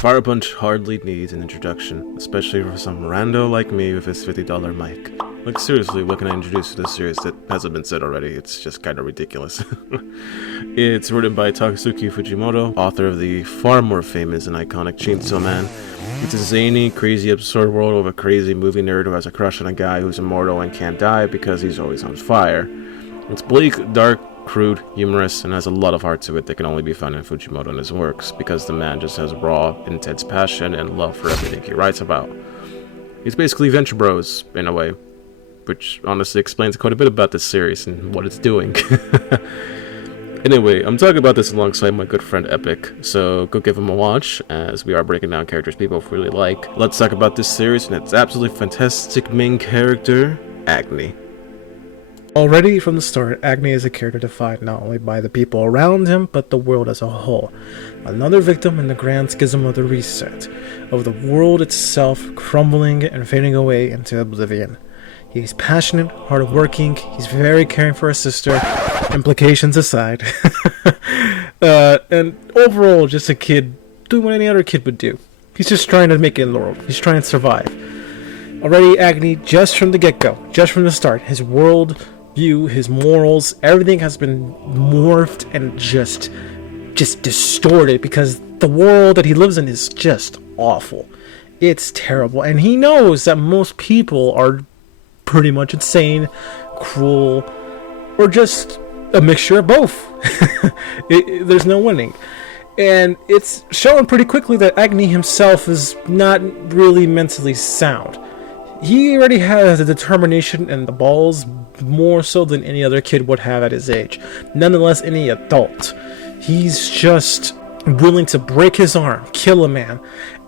Firepunch hardly needs an introduction, especially for some rando like me with his $50 mic. Like seriously, what can I introduce to this series that hasn't been said already? It's just kinda ridiculous. It's written by Tatsuki Fujimoto, author of the far more famous and iconic Chainsawman. It's a zany, crazy, absurd world of a crazy movie nerd who has a crush on a guy who's immortal and can't die because he's always on fire. It's bleak, dark, crude, humorous, and has a lot of heart to it that can only be found in Fujimoto and his works, because the man just has raw, intense passion and love for everything he writes about. He's basically Venture Bros, in a way, which honestly explains quite a bit about this series and what it's doing. Anyway, I'm talking about this alongside my good friend Epic, so go give him a watch, as we are breaking down characters people really like. Let's talk about this series and its absolutely fantastic main character, Agni. Already from the start, Agni is a character defined not only by the people around him, but the world as a whole. Another victim in the grand schism of the reset, of the world itself crumbling and fading away into oblivion. He's passionate, hardworking, he's very caring for his sister, implications aside. And overall, just a kid doing what any other kid would do. He's just trying to make it in the world. He's trying to survive. Already, Agni, just from the get-go, just from the start, his world view, his morals, everything has been morphed and just distorted because the world that he lives in is just awful. It's terrible, and he knows that most people are pretty much insane, cruel, or just a mixture of both. There's no winning. And it's shown pretty quickly that Agni himself is not really mentally sound. He already has the determination and the balls more so than any other kid would have at his age. Nonetheless, any adult. He's just willing to break his arm, kill a man,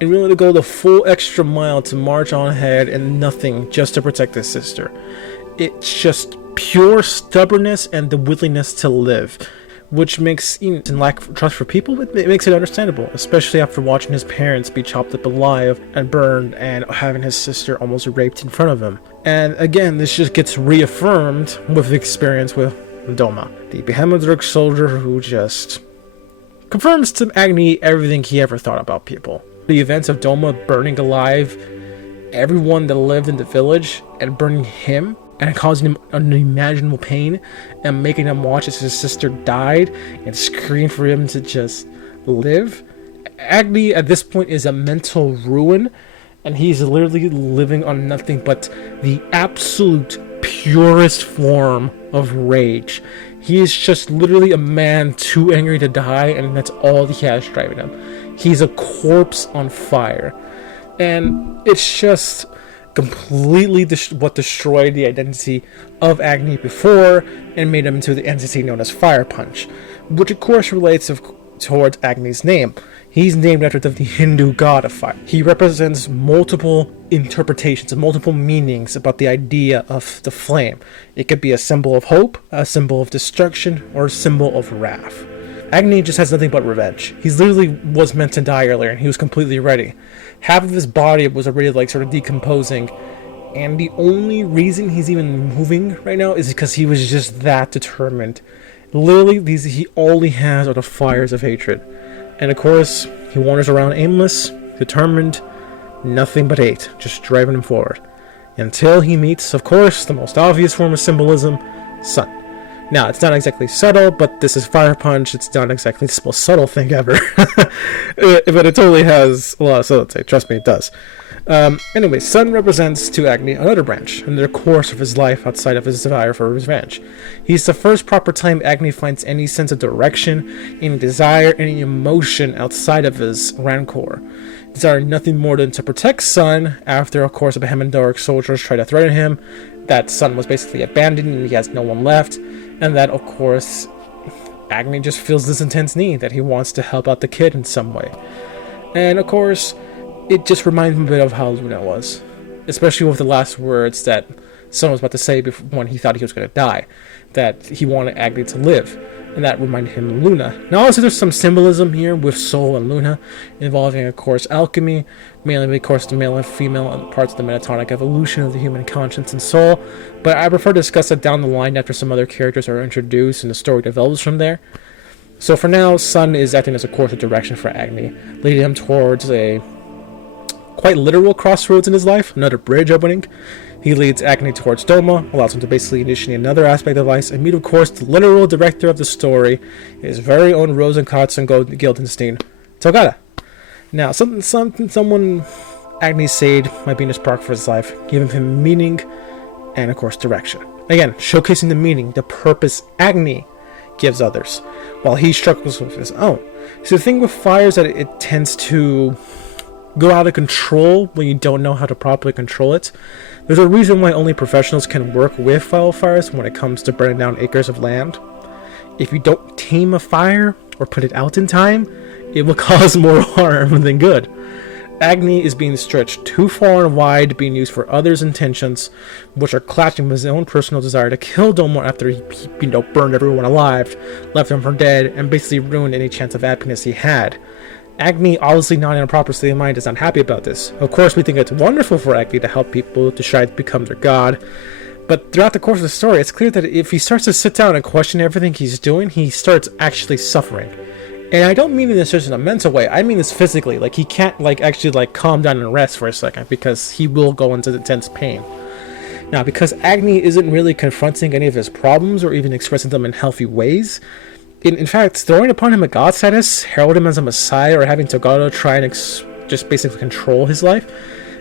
and willing to go the full extra mile to march on ahead and nothing just to protect his sister. It's just pure stubbornness and the willingness to live, which makes, and lack of trust for people, it makes it understandable, especially after watching his parents be chopped up alive and burned and having his sister almost raped in front of him. And again, this just gets reaffirmed with the experience with Doma, the Behemoth soldier who just confirms to Agni everything he ever thought about people. The events of Doma burning alive everyone that lived in the village and burning him and causing him unimaginable pain and making him watch as his sister died and scream for him to just live. Agni at this point is a mental ruin, and he's literally living on nothing but the absolute purest form of rage. He is just literally a man too angry to die, and that's all he has driving him. He's a corpse on fire. And it's just completely what destroyed the identity of Agni before and made him into the entity known as Firepunch, which of course relates towards Agni's name. He's named after the Hindu god of fire. He represents multiple interpretations and multiple meanings about the idea of the flame. It could be a symbol of hope, a symbol of destruction, or a symbol of wrath. Agni just has nothing but revenge. He literally was meant to die earlier, and he was completely ready. Half of his body was already sort of decomposing, and the only reason he's even moving right now is because he was just that determined. Literally, he all he has are the fires of hatred. And of course, he wanders around aimless, determined, nothing but hate, just driving him forward. Until he meets, of course, the most obvious form of symbolism, Sun. Now, it's not exactly subtle, but this is Firepunch. It's not exactly the most subtle thing ever. But it totally has a lot of subtlety. Trust me, it does. Anyway, Sun represents to Agni another branch in the course of his life outside of his desire for revenge. He's the first proper time Agni finds any sense of direction, any desire, any emotion outside of his rancor. Desiring nothing more than to protect Sun after, of course, the Behemoth soldiers try to threaten him, that Sun was basically abandoned and he has no one left, and that, of course, Agni just feels this intense need that he wants to help out the kid in some way. And, of course, it just reminds me a bit of how Luna was, especially with the last words that Sun was about to say when he thought he was going to die, that he wanted Agni to live, and that reminded him of Luna. Now, also, there's some symbolism here with Soul and Luna, involving, of course, alchemy, mainly, of course, the male and female and parts of the metatonic evolution of the human conscience and soul, but I prefer to discuss it down the line after some other characters are introduced and the story develops from there. So for now, Sun is acting as a course of direction for Agni, leading him towards a quite literal crossroads in his life, another bridge opening. He leads Agni towards Doma, allows him to basically initiate another aspect of life, and meet, of course, the literal director of the story, his very own Rosenkotz Guildenstein, Togata. Now, someone Agni saved might be in a spark for his life, giving him meaning and, of course, direction. Again, showcasing the meaning, the purpose Agni gives others, while he struggles with his own. So the thing with fire is that it tends to go out of control when you don't know how to properly control it. There's a reason why only professionals can work with wildfires when it comes to burning down acres of land. If you don't tame a fire or put it out in time, it will cause more harm than good. Agni is being stretched too far and wide, being used for others' intentions, which are clashing with his own personal desire to kill Domo after he burned everyone alive, left him for dead, and basically ruined any chance of happiness he had. Agni, obviously not in a proper state of mind, is unhappy about this. Of course, we think it's wonderful for Agni to help people to try to become their god, but throughout the course of the story, it's clear that if he starts to sit down and question everything he's doing, he starts actually suffering. And I don't mean this just in a mental way, I mean this physically. Like, he can't actually calm down and rest for a second, because he will go into intense pain. Now, because Agni isn't really confronting any of his problems or even expressing them in healthy ways, in fact, throwing upon him a god status, herald him as a messiah, or having Togata try and just basically control his life,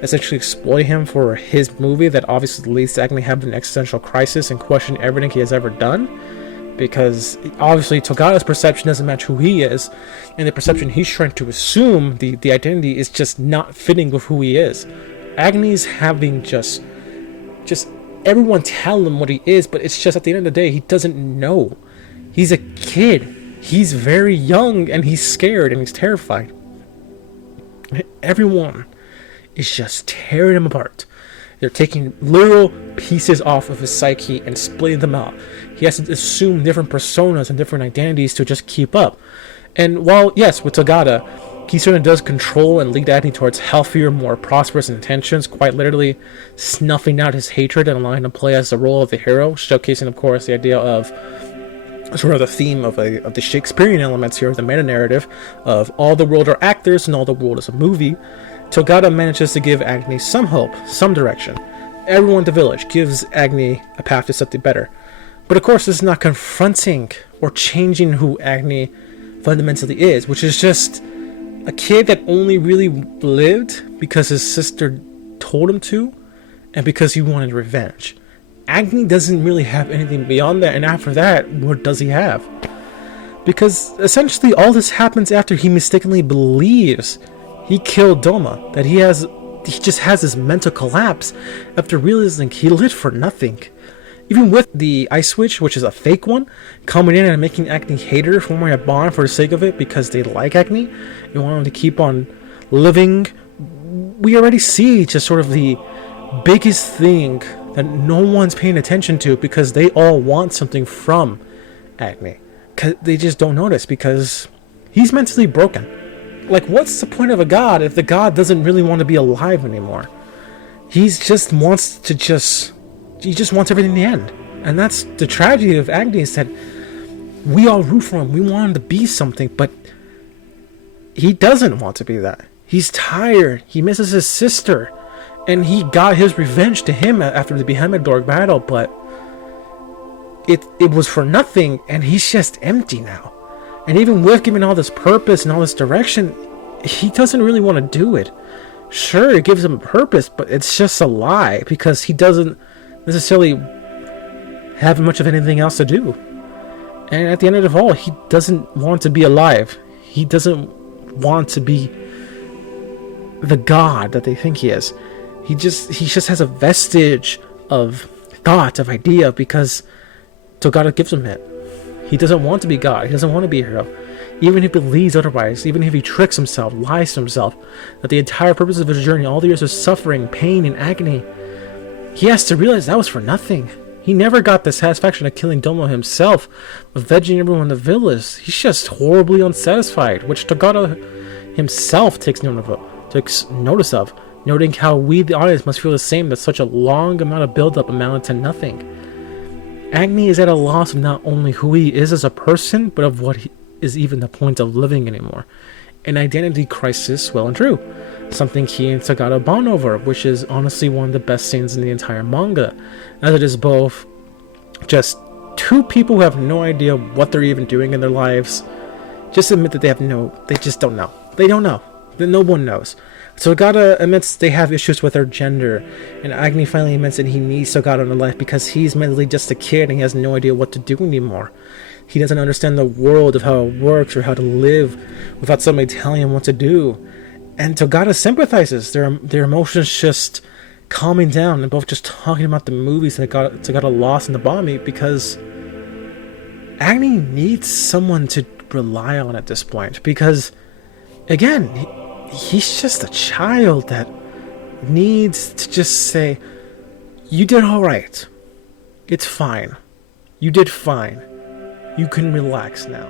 essentially exploiting him for his movie that obviously leads to Agni having an existential crisis and questioning everything he has ever done, because obviously Togata's perception doesn't match who he is, and the perception he's trying to assume, the identity, is just not fitting with who he is. Agni's having just everyone tell him what he is, but it's just at the end of the day, he doesn't know. He's a kid. He's very young, and he's scared, and he's terrified. Everyone is just tearing him apart. They're taking literal pieces off of his psyche and splitting them out. He has to assume different personas and different identities to just keep up. And while, yes, with Togata, he certainly does control and lead Agni towards healthier, more prosperous intentions, quite literally snuffing out his hatred and allowing him to play as the role of the hero, showcasing, of course, the idea of sort of the theme of the Shakespearean elements here, the meta-narrative of all the world are actors and all the world is a movie. Togata manages to give Agni some hope, some direction. Everyone in the village gives Agni a path to something better. But of course, this is not confronting or changing who Agni fundamentally is, which is just a kid that only really lived because his sister told him to, and because he wanted revenge. Agni doesn't really have anything beyond that, and after that, what does he have? Because essentially all this happens after he mistakenly believes he killed Doma, that he just has this mental collapse after realizing he lived for nothing. Even with the ice switch, which is a fake one, coming in and making Agni hate her, forming a bond for the sake of it because they like Agni and want him to keep on living, we already see just sort of the biggest thing that no one's paying attention to because they all want something from Agni. They just don't notice because he's mentally broken. Like, what's the point of a god if the god doesn't really want to be alive anymore? He just wants everything to end. And that's the tragedy of Agni, is that we all root for him. We want him to be something, but he doesn't want to be that. He's tired. He misses his sister. And he got his revenge to him after the Behemoth battle, but it was for nothing, and he's just empty now. And even with giving all this purpose and all this direction, he doesn't really want to do it. Sure, it gives him a purpose, but it's just a lie, because he doesn't necessarily have much of anything else to do. And at the end of it all, he doesn't want to be alive. He doesn't want to be the god that they think he is. He just has a vestige of thought, of idea, because Togata gives him it. He doesn't want to be God. He doesn't want to be a hero. Even if he believes otherwise, even if he tricks himself, lies to himself, that the entire purpose of his journey, all the years of suffering, pain, and agony, he has to realize that was for nothing. He never got the satisfaction of killing Domo himself, of veging everyone in the village. He's just horribly unsatisfied, which Togata himself takes notice of, noting how we, the audience, must feel the same, that such a long amount of build-up amounted to nothing. Agni is at a loss of not only who he is as a person, but of what is even the point of living anymore. An identity crisis, well and true. Something he and Sagata bond over, which is honestly one of the best scenes in the entire manga, as it is both just two people who have no idea what they're even doing in their lives, just admit that they just don't know. They don't know. No one knows. Sagata admits they have issues with their gender, and Agni finally admits that he needs Sagata in their life because he's mentally just a kid and he has no idea what to do anymore. He doesn't understand the world of how it works or how to live without somebody telling him what to do. And Sagata sympathizes. Their emotions just calming down and both just talking about the movies that Sagata lost in the bombing, because Agni needs someone to rely on at this point, because again, he's just a child that needs to just say, you did alright. It's fine. You did fine. You can relax now.